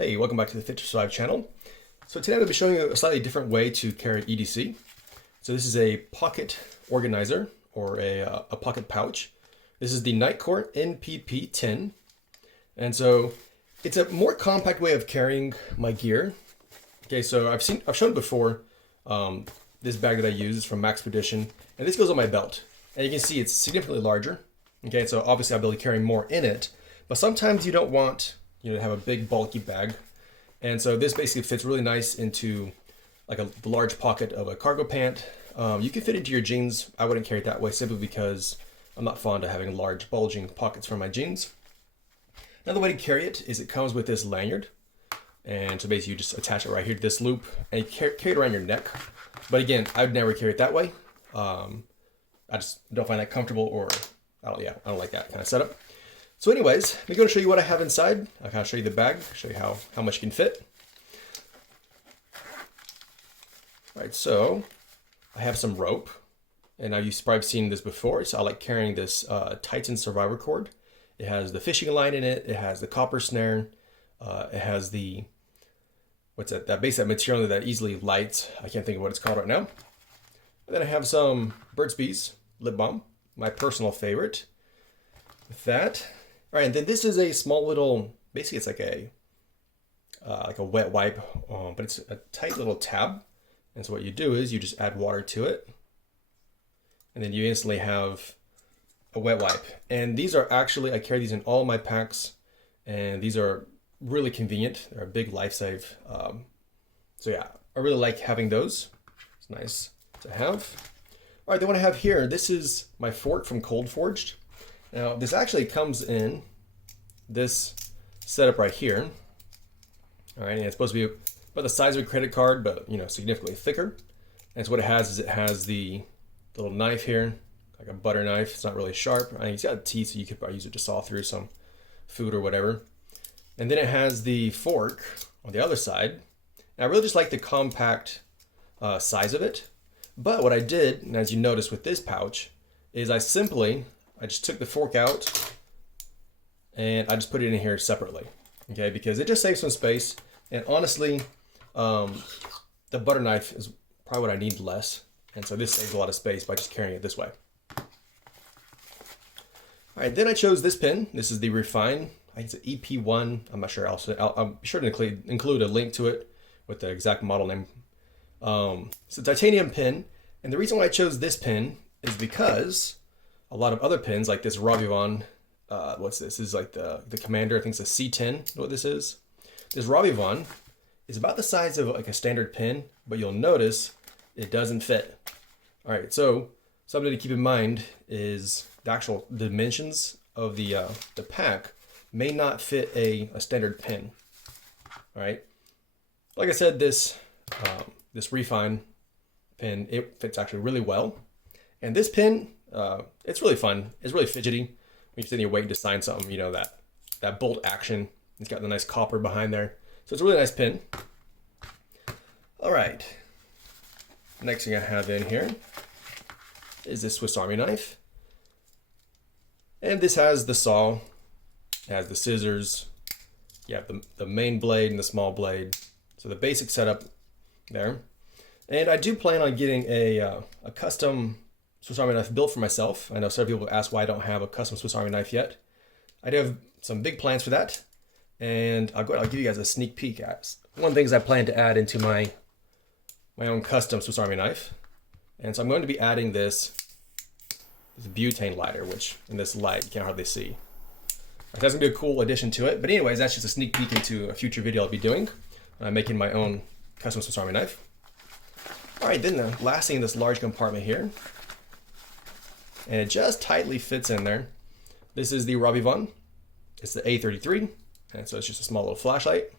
Hey, welcome back to the Fit to Survive channel. So today I'm going to be showing you a slightly different way to carry EDC. So this is a pocket organizer or a pocket pouch. This is the Nitecore NPP10. And so it's a more compact way of carrying my gear. Okay, so I've shown it before. This bag that I use is from Maxpedition, and this goes on my belt. And you can see it's significantly larger. Okay, so obviously I'll be able to carry more in it, but sometimes you don't want to have a big bulky bag. And so this basically fits really nice into like the large pocket of a cargo pant. You can fit into your jeans. I wouldn't carry it that way simply because I'm not fond of having large bulging pockets for my jeans. Another way to carry it is it comes with this lanyard. And so basically you just attach it right here to this loop and you carry it around your neck. But again, I would never carry it that way. I just don't find that comfortable, or I don't like that kind of setup. So anyways, I'm going to show you what I have inside. I'll kind of show you the bag, show you how much you can fit. All right, so I have some rope, and now you've probably seen this before. So I like carrying this Titan Survivor cord. It has the fishing line in it. It has the copper snare. It has the, that base, that material that easily lights. I can't think of what it's called right now. And then I have some Burt's Bees lip balm, my personal favorite. With that. All right, and then this is a small little, basically it's like a wet wipe, but it's a tight little tab. And so what you do is you just add water to it, and then you instantly have a wet wipe. And these are actually, I carry these in all my packs, and these are really convenient. They're a big life save. So yeah, I really like having those. It's nice to have. All right, then what I have here, this is my fort from Cold Forged. Now, this actually comes in this setup right here. All right, and it's supposed to be about the size of a credit card, but significantly thicker. And so what it has is it has the little knife here, like a butter knife. It's not really sharp. I mean, it's got a teeth, so you could probably use it to saw through some food or whatever. And then it has the fork on the other side. And I really just like the compact size of it. But what I did, and as you notice with this pouch, is I just took the fork out and I just put it in here separately, okay? Because it just saves some space. And honestly, the butter knife is probably what I need less. And so this saves a lot of space by just carrying it this way. All right, then I chose this pin. This is the Refine. I think it's an EP1. I'm not sure. I'll be sure to include a link to it with the exact model name. It's a titanium pin. And the reason why I chose this pin is because a lot of other pins, like this Ravivon, what's this? This is like the Commander, I think it's a C10, you know what this is? This Ravivon is about the size of like a standard pin, but you'll notice it doesn't fit. All right, so something to keep in mind is the actual dimensions of the pack may not fit a standard pin. All right, like I said, this Refine pin, it fits actually really well. And this pin, it's really fun. It's really fidgety. When you're sitting here waiting to sign something, that bolt action. It's got the nice copper behind there. So it's a really nice pin. All right. Next thing I have in here is this Swiss Army knife. And this has the saw, it has the scissors. You have the main blade and the small blade. So the basic setup there. And I do plan on getting a custom Swiss Army knife built for myself. I know several people ask why I don't have a custom Swiss Army knife yet. I do have some big plans for that, and I'll give you guys a sneak peek at one of the things I plan to add into my own custom Swiss Army knife. And so I'm going to be adding this butane lighter, which in this light you can't hardly see. That's gonna be a cool addition to it. But anyways, that's just a sneak peek into a future video I'll be doing, making my own custom Swiss Army knife. All right, then the last thing in this large compartment here, and it just tightly fits in there. This is the Ravivon. It's the A33, and so it's just a small little flashlight.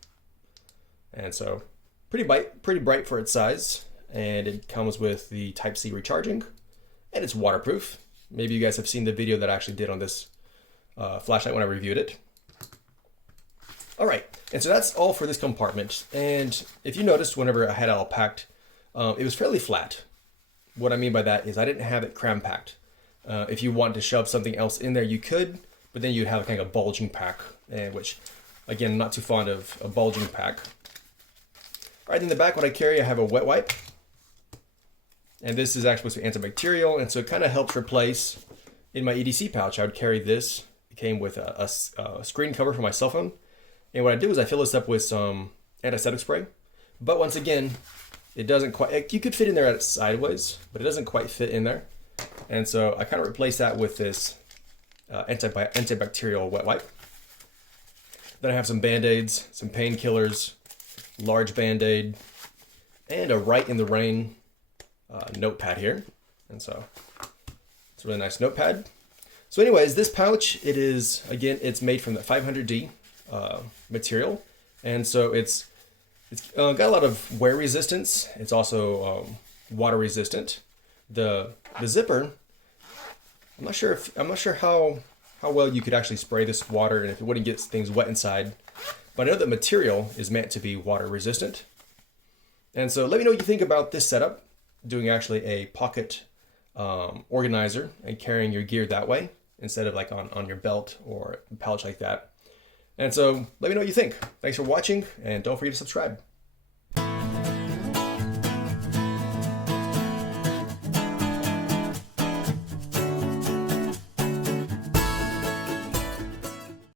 And so pretty bright for its size, and it comes with the Type-C recharging, and it's waterproof. Maybe you guys have seen the video that I actually did on this flashlight when I reviewed it. All right, and so that's all for this compartment. And if you noticed, whenever I had it all packed, it was fairly flat. What I mean by that is I didn't have it cram packed. If you want to shove something else in there, you could, but then you'd have kind of a bulging pack, which Again, I'm not too fond of a bulging pack. All right, in the back, what I carry, I have a wet wipe. And this is actually supposed to be antibacterial, and so it kind of helps replace, in my EDC pouch, I would carry this. It came with a screen cover for my cell phone. And what I do is I fill this up with some antiseptic spray. But once again, it doesn't quite, you could fit in there sideways, but it doesn't quite fit in there. And so I kind of replace that with this antibacterial wet wipe. Then I have some Band-Aids, some painkillers, large Band-Aid, and a Write in the Rain notepad here. And so it's a really nice notepad. So anyways, this pouch, it is, again, it's made from the 500D material. And so it's got a lot of wear resistance. It's also water resistant. The zipper, I'm not sure how well you could actually spray this with water and if it wouldn't get things wet inside. But I know the material is meant to be water resistant. And so let me know what you think about this setup, doing actually a pocket organizer and carrying your gear that way instead of like on your belt or a pouch like that. And so let me know what you think. Thanks for watching, and don't forget to subscribe.